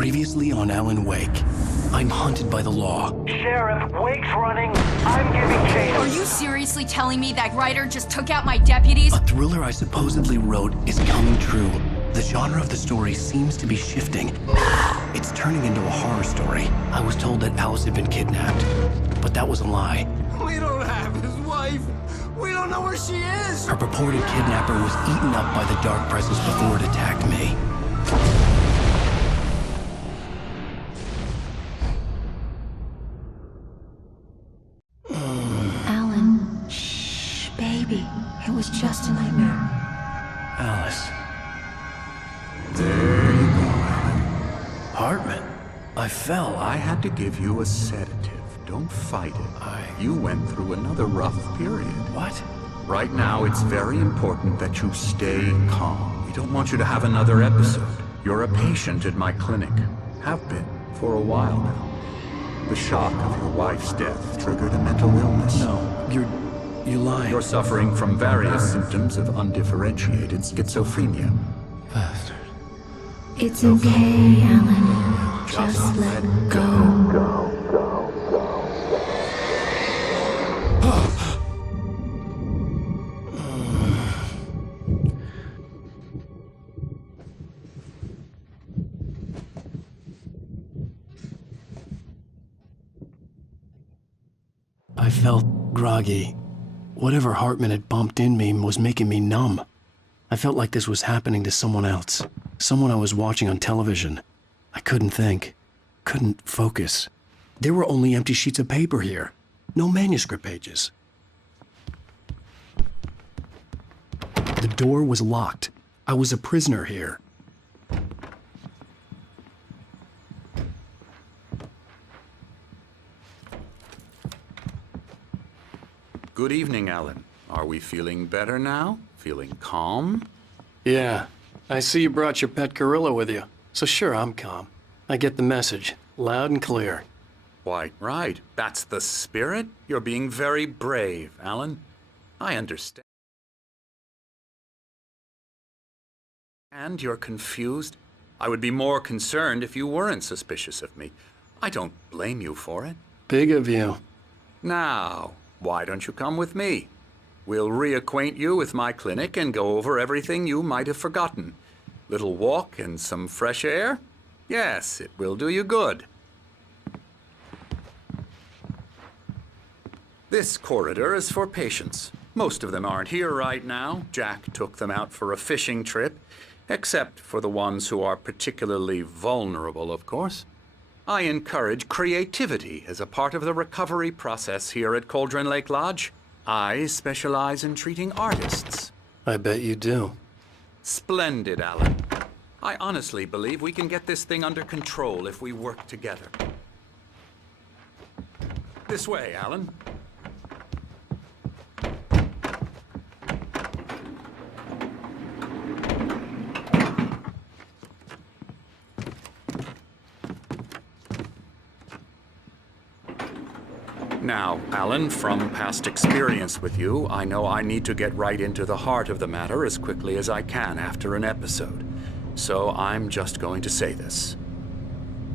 Previously on Alan Wake. I'm hunted by the law. Sheriff, Wake's running. I'm giving chase. Are you seriously telling me that writer just took out my deputies? A thriller I supposedly wrote is coming true. The genre of the story seems to be shifting. It's turning into a horror story. I was told that Alice had been kidnapped, but that was a lie. We don't have his wife. We don't know where she is. Her purported kidnapper was eaten up by the dark presence before it attacked me. Alan, shh, baby. It was just a nightmare. Alice. There you go, Alan. Hartman. I fell. I had to give you a sedative. Don't fight it. You went through another rough period. What? Right now, it's very important that you stay calm. We don't want you to have another episode. You're a patient at my clinic. Have been for a while now. The shock of your wife's death triggered a mental illness. No, you're lying. You're suffering from various symptoms of undifferentiated schizophrenia. Bastard. It's okay, Alan. Just let go. I felt groggy. Whatever Hartman had bumped in me was making me numb. I felt like this was happening to someone else. Someone I was watching on television. I couldn't think. Couldn't focus. There were only empty sheets of paper here. No manuscript pages. The door was locked. I was a prisoner here. Good evening, Alan. Are we feeling better now? Feeling calm? Yeah. I see you brought your pet gorilla with you. So sure, I'm calm. I get the message. Loud and clear. Why, right. That's the spirit. You're being very brave, Alan. I understand. And you're confused. I would be more concerned if you weren't suspicious of me. I don't blame you for it. Big of you. Now, why don't you come with me? We'll reacquaint you with my clinic and go over everything you might have forgotten. Little walk and some fresh air? Yes, it will do you good. This corridor is for patients. Most of them aren't here right now. Jack took them out for a fishing trip, except for the ones who are particularly vulnerable, of course. I encourage creativity as a part of the recovery process here at Cauldron Lake Lodge. I specialize in treating artists. I bet you do. Splendid, Alan. I honestly believe we can get this thing under control if we work together. This way, Alan. Now, Alan, from past experience with you, I know I need to get right into the heart of the matter as quickly as I can after an episode. So I'm just going to say this.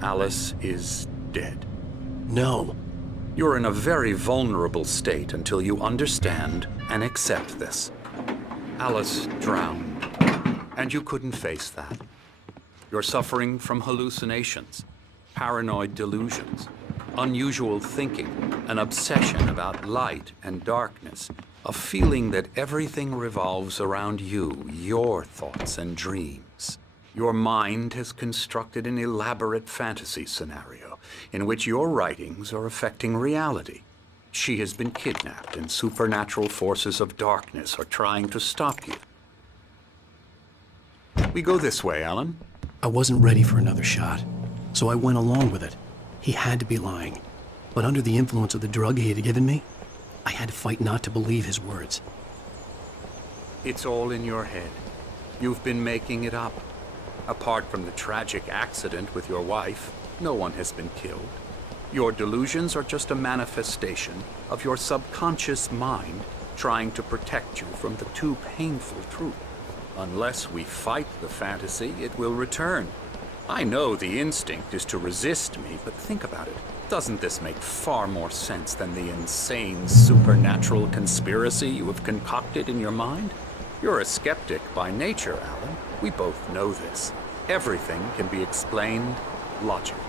Alice is dead. No. You're in a very vulnerable state until you understand and accept this. Alice drowned, and you couldn't face that. You're suffering from hallucinations, paranoid delusions, unusual thinking, an obsession about light and darkness, a feeling that everything revolves around you, your thoughts and dreams. Your mind has constructed an elaborate fantasy scenario in which your writings are affecting reality. She has been kidnapped and supernatural forces of darkness are trying to stop you. We go this way, Alan. I wasn't ready for another shot, so I went along with it. He had to be lying. But under the influence of the drug he had given me, I had to fight not to believe his words. It's all in your head. You've been making it up. Apart from the tragic accident with your wife, no one has been killed. Your delusions are just a manifestation of your subconscious mind trying to protect you from the too painful truth. Unless we fight the fantasy, it will return. I know the instinct is to resist me, but think about it. Doesn't this make far more sense than the insane supernatural conspiracy you have concocted in your mind? You're a skeptic by nature, Alan. We both know this. Everything can be explained logically.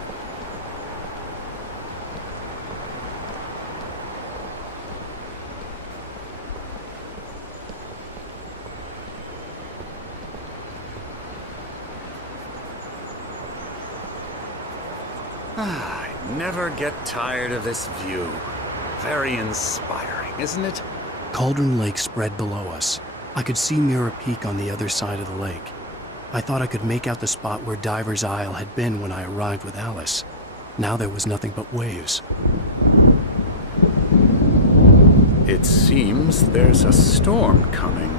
I never get tired of this view. Very inspiring, isn't it? Cauldron Lake spread below us. I could see Mirror Peak on the other side of the lake. I thought I could make out the spot where Diver's Isle had been when I arrived with Alice. Now there was nothing but waves. It seems there's a storm coming.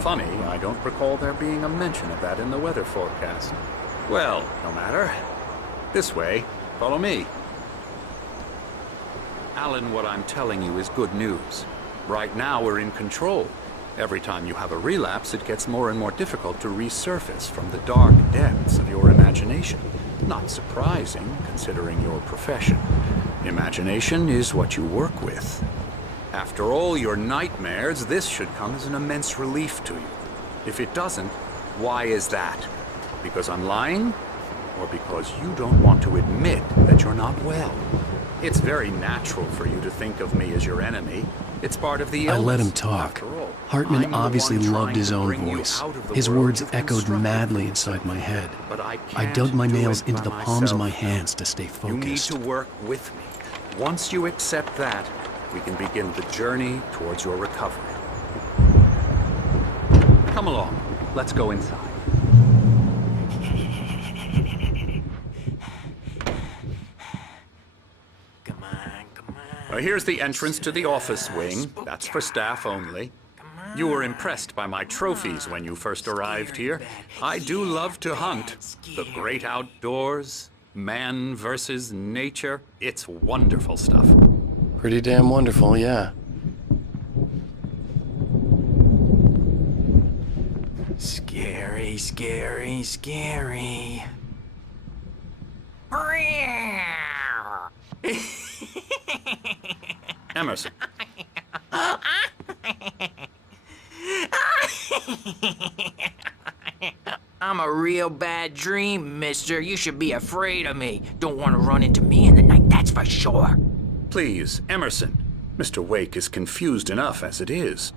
Funny, I don't recall there being a mention of that in the weather forecast. Well, no matter. This way. Follow me. Alan, what I'm telling you is good news. Right now, we're in control. Every time you have a relapse, it gets more and more difficult to resurface from the dark depths of your imagination. Not surprising, considering your profession. Imagination is what you work with. After all your nightmares, this should come as an immense relief to you. If it doesn't, why is that? Because I'm lying? Or because you don't want to admit that you're not well? It's very natural for you to think of me as your enemy. It's part of the illness. I let him talk. Hartman obviously loved his own voice. His words echoed madly inside my head. I dug my nails into the palms of my hands to stay focused. You need to work with me. Once you accept that, we can begin the journey towards your recovery. Come along. Let's go inside. Here's the entrance to the office wing. That's for staff only. You were impressed by my trophies when you first arrived here. I do love to hunt. The great outdoors, man versus nature. It's wonderful stuff. Pretty damn wonderful, yeah. Scary, scary, scary. Emerson. I'm a real bad dream, mister. You should be afraid of me. Don't want to run into me in the night, that's for sure. Please, Emerson. Mr. Wake is confused enough as it is.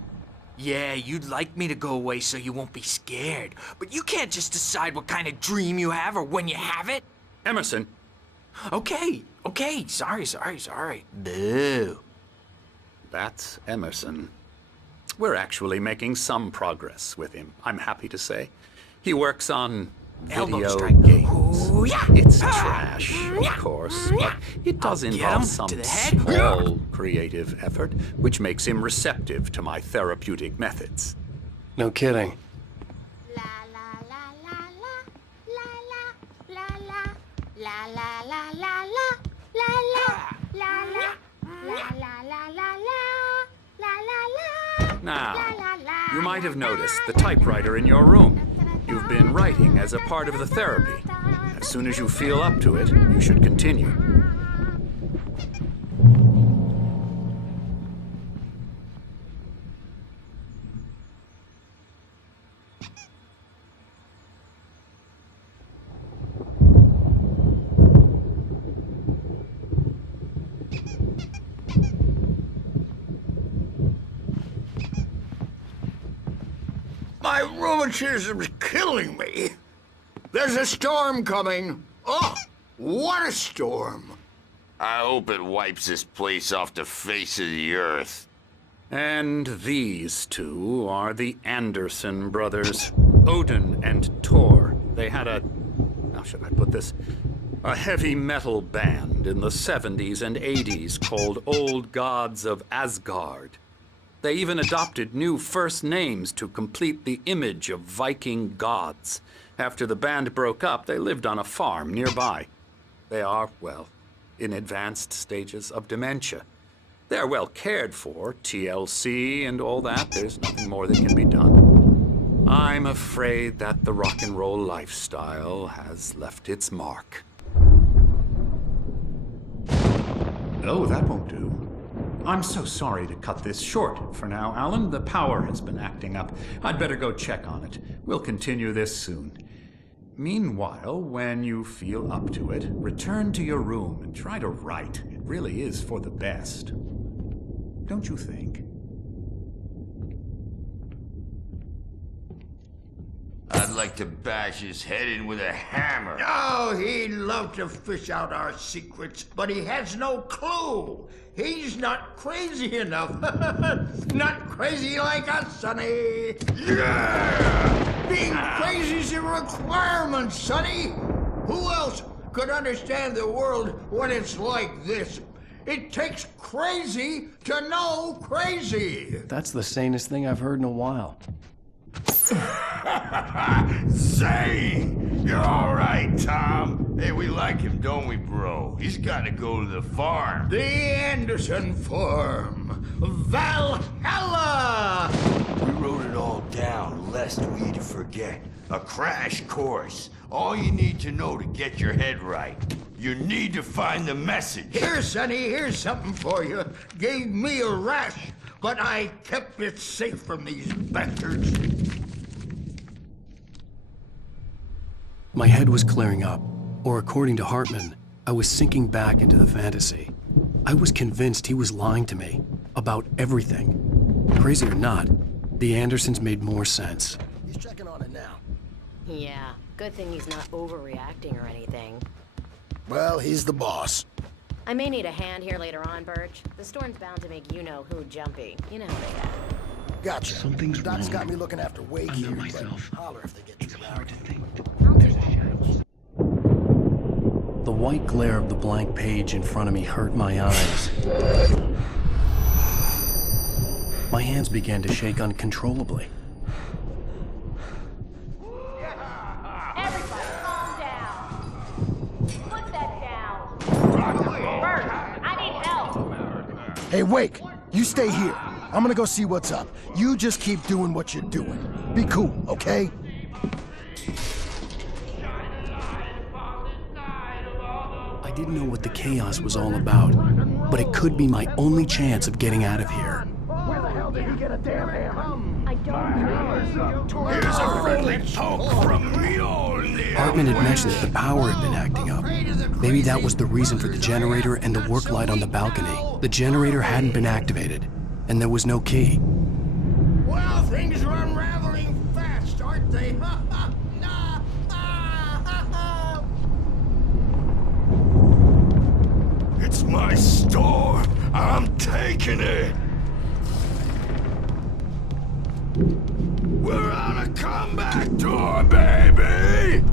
Yeah, you'd like me to go away so you won't be scared. But you can't just decide what kind of dream you have or when you have it. Emerson. Okay. Sorry. Boo. That's Emerson. We're actually making some progress with him, I'm happy to say. He works on Elbow video strike. games. Ooh, yeah. It's trash, of course, but it does I'll get involve him some to the head. small creative effort, which makes him receptive to my therapeutic methods. No kidding. La la la la la la la la la la la la la la la la. Now, you might have noticed the typewriter in your room. You've been writing as a part of the therapy. As soon as you feel up to it, you should continue. My rheumatism's killing me. There's a storm coming. Oh, what a storm. I hope it wipes this place off the face of the earth. And these two are the Anderson brothers, Odin and Thor. They had how should I put this? A heavy metal band in the 70s and 80s called Old Gods of Asgard. They even adopted new first names to complete the image of Viking gods. After the band broke up, they lived on a farm nearby. They are, well, in advanced stages of dementia. They're well cared for, TLC and all that. There's nothing more that can be done. I'm afraid that the rock and roll lifestyle has left its mark. Oh, that won't do. I'm so sorry to cut this short for now, Alan. The power has been acting up. I'd better go check on it. We'll continue this soon. Meanwhile, when you feel up to it, return to your room and try to write. It really is for the best. Don't you think? I'd like to bash his head in with a hammer. Oh, he'd love to fish out our secrets, but he has no clue. He's not crazy enough. Not crazy like us, Sonny. Yeah! Being crazy's a requirement, Sonny. Who else could understand the world when it's like this? It takes crazy to know crazy. That's the sanest thing I've heard in a while. Zane! You're all right, Tom. Hey, we like him, don't we, bro? He's got to go to the farm. The Anderson Farm. Valhalla! We wrote it all down, lest we forget. A crash course. All you need to know to get your head right. You need to find the message. Here, Sonny, here's something for you. Gave me a rash, but I kept it safe from these bastards. My head was clearing up, or according to Hartman, I was sinking back into the fantasy. I was convinced he was lying to me about everything. Crazy or not, the Andersons made more sense. He's checking on it now. Yeah, good thing he's not overreacting or anything. Well, he's the boss. I may need a hand here later on, Birch. The storm's bound to make you-know-who jumpy. You know how they act. Gotcha. Something's Doc's wrong. got me looking after Wake I know here, myself. but holler if they get you out. I'll do that. The white glare of the blank page in front of me hurt my eyes. My hands began to shake uncontrollably. Everybody, calm down. Put that down. Bert, I need help. Hey, Wake, you stay here. I'm gonna go see what's up. You just keep doing what you're doing. Be cool, okay? I didn't know what the chaos was all about, but it could be my only chance of getting out of here. Where the hell did he get a damn hammer? I don't know. Here's a friendly poke from Mjolnir. Hartman had mentioned that the power had been acting up. Maybe that was the reason for the generator and the work light on the balcony. The generator hadn't been activated, and there was no key. Well, things are unraveling fast, aren't they? It's my store. I'm taking it. We're on a comeback tour, baby!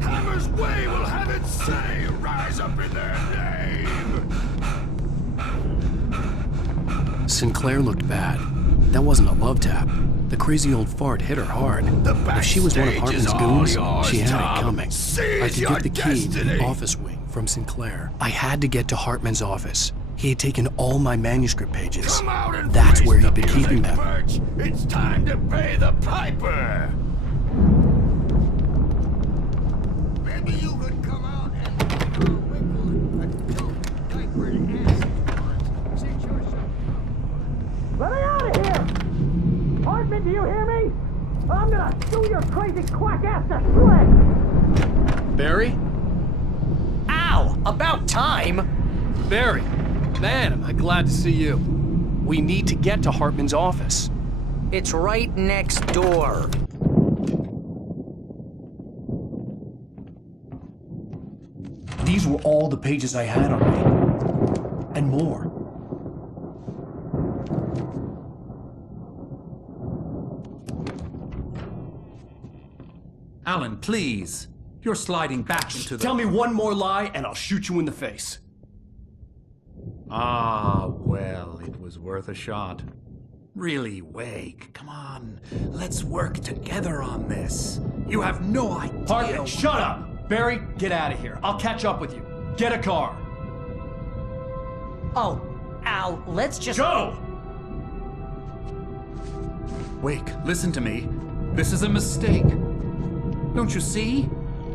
Hammer's Way will have its say rise up in their name! Sinclair looked bad. That wasn't a love tap. The crazy old fart hit her hard. If she was one of backstage is Hartman's all goons, yours, she had Tom. it coming. Seize I could your get the key to the destiny. office wing from Sinclair. I had to get to Hartman's office. He had taken all my manuscript pages. Come out and That's face where the he'd been keeping music, them. Birch. It's time to pay the piper! Maybe you could come out and wiggle a dope diaper ass. Sit yourself. Let me out of here! Hartman, do you hear me? I'm gonna chew your crazy quack ass to shreds! Barry? Ow! About time! Barry! Man, am I glad to see you. We need to get to Hartman's office. It's right next door. These were all the pages I had on me. And more. Alan, please. You're sliding back into the... Tell me one more lie and I'll shoot you in the face. Ah, well, it was worth a shot. Really, Wake, come on. Let's work together on this. You have no idea... Hartman, shut up! Barry, get out of here. I'll catch up with you. Get a car. Oh, Al, let's just... Joe! Wake, listen to me. This is a mistake. Don't you see?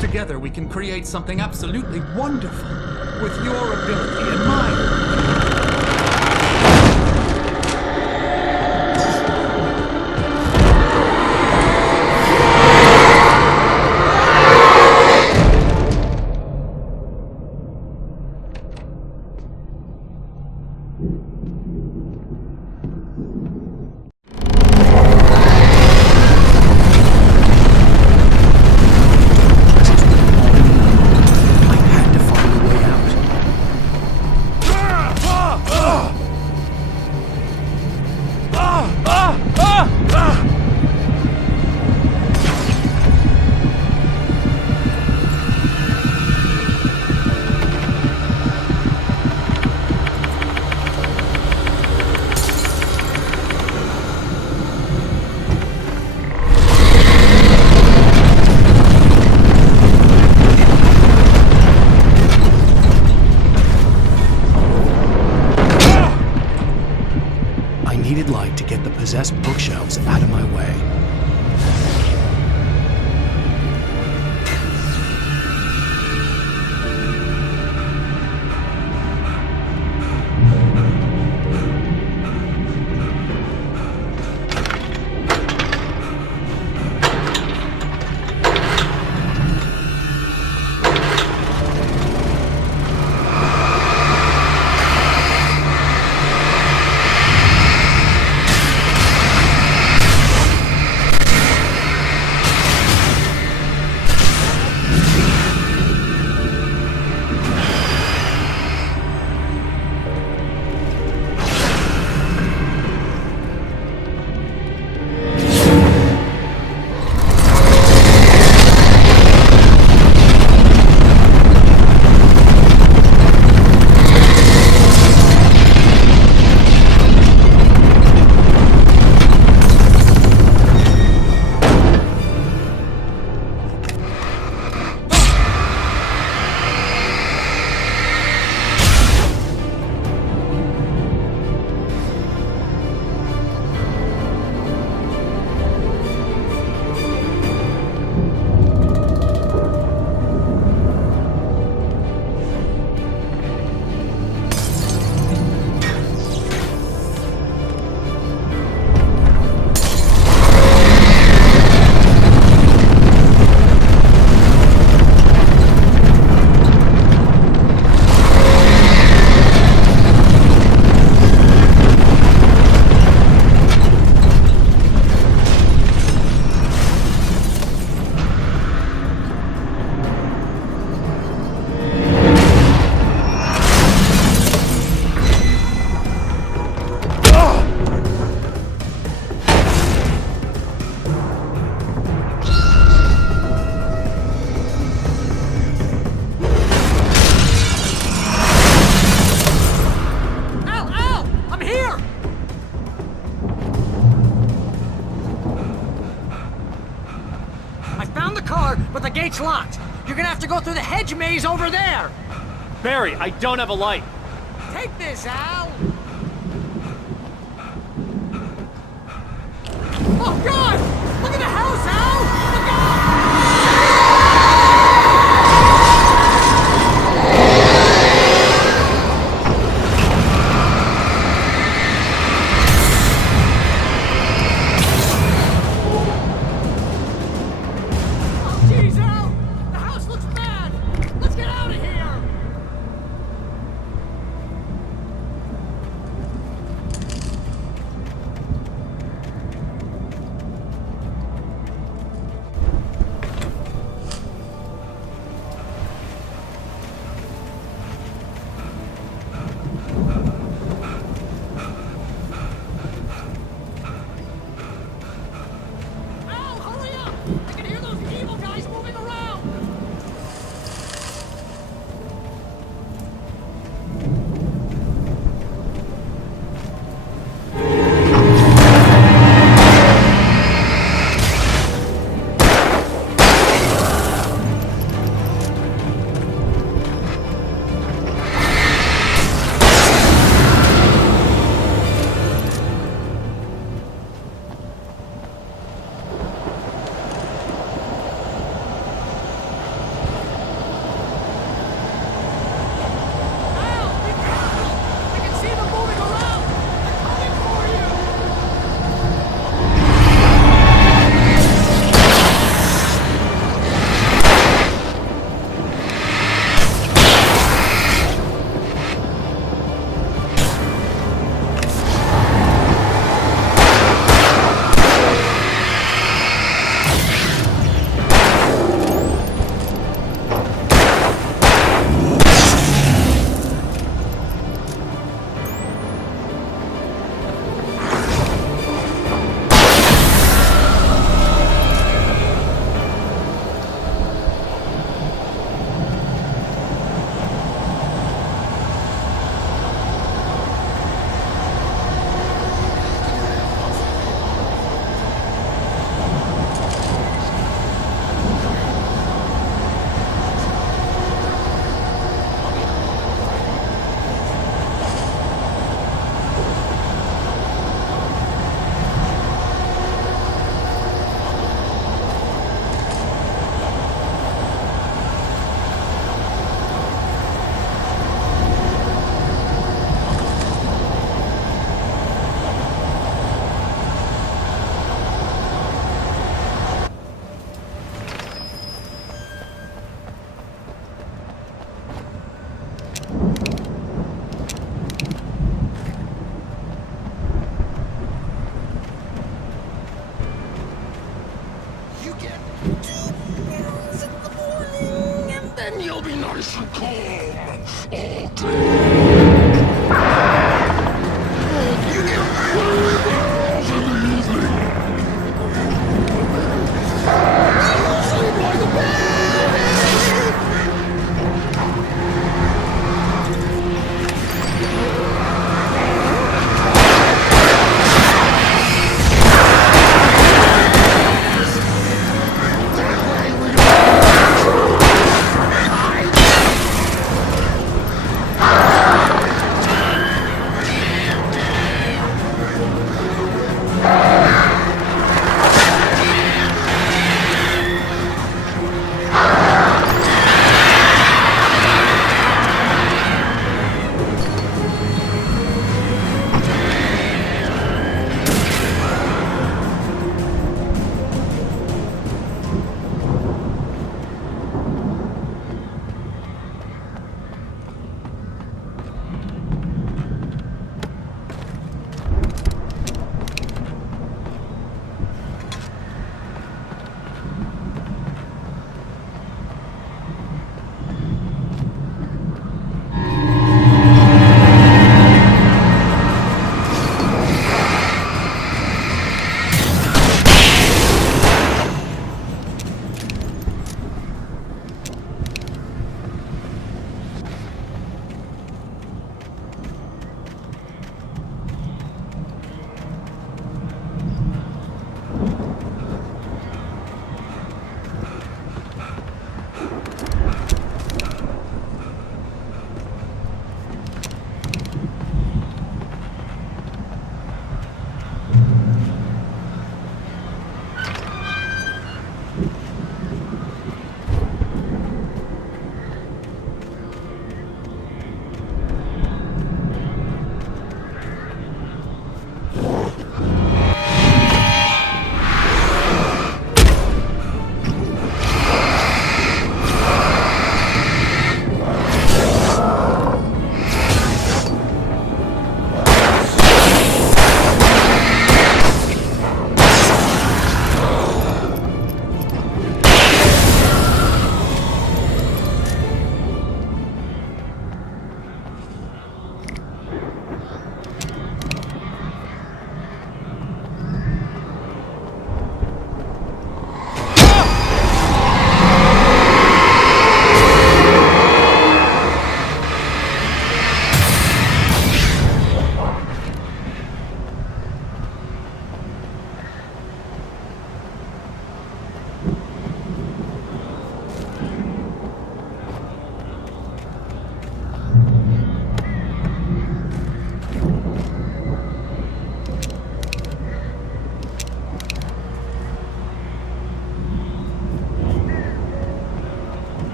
Together we can create something absolutely wonderful. With your ability and mine. I had to find a way out. I needed light to get the possessed bookshelves out of my way. but the gate's locked. You're gonna have to go through the hedge maze over there. Barry, I don't have a light. Take this, Al. Oh, God! Look at the house, Al! Look out! Oh, jeez, Al! The house looks bad! Let's get out of here! Al, hurry up! I can hear those evil guys moving around! get 2 pills in the morning, and then you'll be nice and calm all day. You get 3 pills in the evening. You sleep like a baby.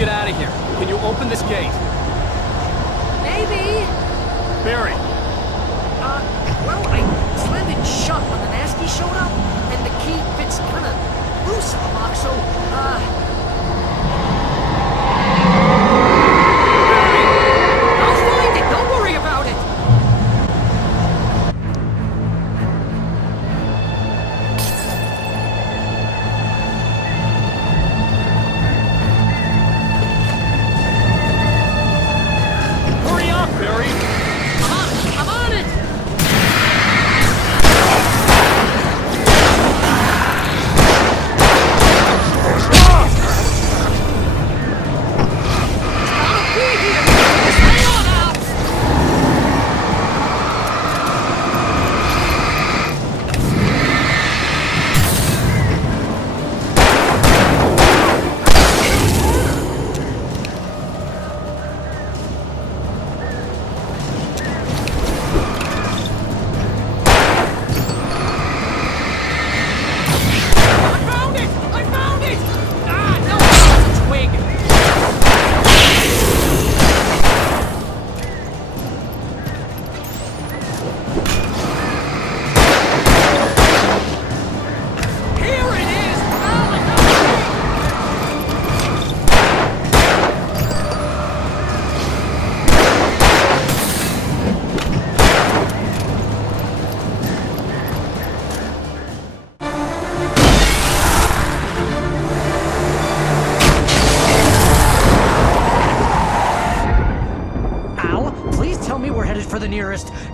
get out of here. Can you open this gate? Maybe. Barry. Well, I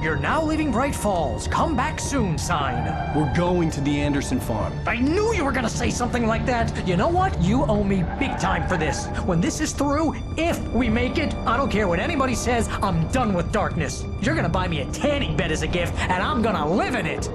You're now leaving Bright Falls. Come back soon sign. We're going to the Anderson farm. I knew you were gonna say something like that. You know what? You owe me big time for this. When this is through, if we make it, I don't care what anybody says, I'm done with darkness. You're gonna buy me a tanning bed as a gift, and I'm gonna live in it.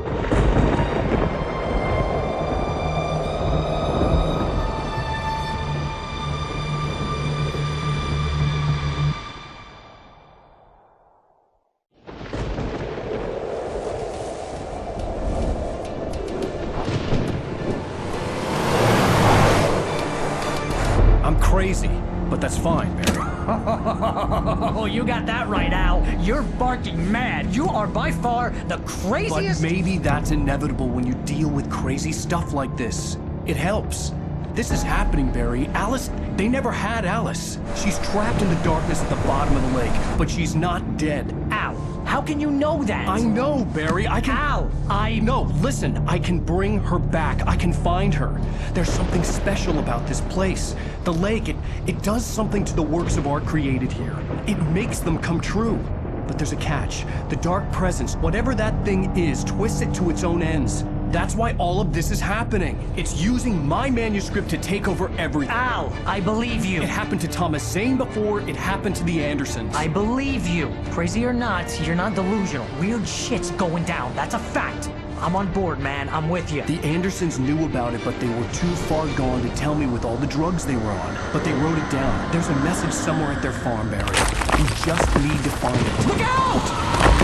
I'm crazy, but that's fine, Barry. Oh, you got that right, Al. You're barking mad. You are by far the craziest. But maybe that's inevitable when you deal with crazy stuff like this. It helps. This is happening, Barry. Alice, they never had Alice. She's trapped in the darkness at the bottom of the lake, but she's not dead. Al, how can you know that? I know, Barry. I can... Al, No, listen. I can bring her back. I can find her. There's something special about this place. The lake, it does something to the works of art created here. It makes them come true. But there's a catch. The dark presence, whatever that thing is, twists it to its own ends. That's why all of this is happening. It's using my manuscript to take over everything. Al, I believe you. It happened to Thomas Zane before it happened to the Andersons. I believe you. Crazy or not, you're not delusional. Weird shit's going down. That's a fact. I'm on board, man. I'm with you. The Andersons knew about it, but they were too far gone to tell me with all the drugs they were on. But they wrote it down. There's a message somewhere at their farm, Barry. We just need to find it. Look out!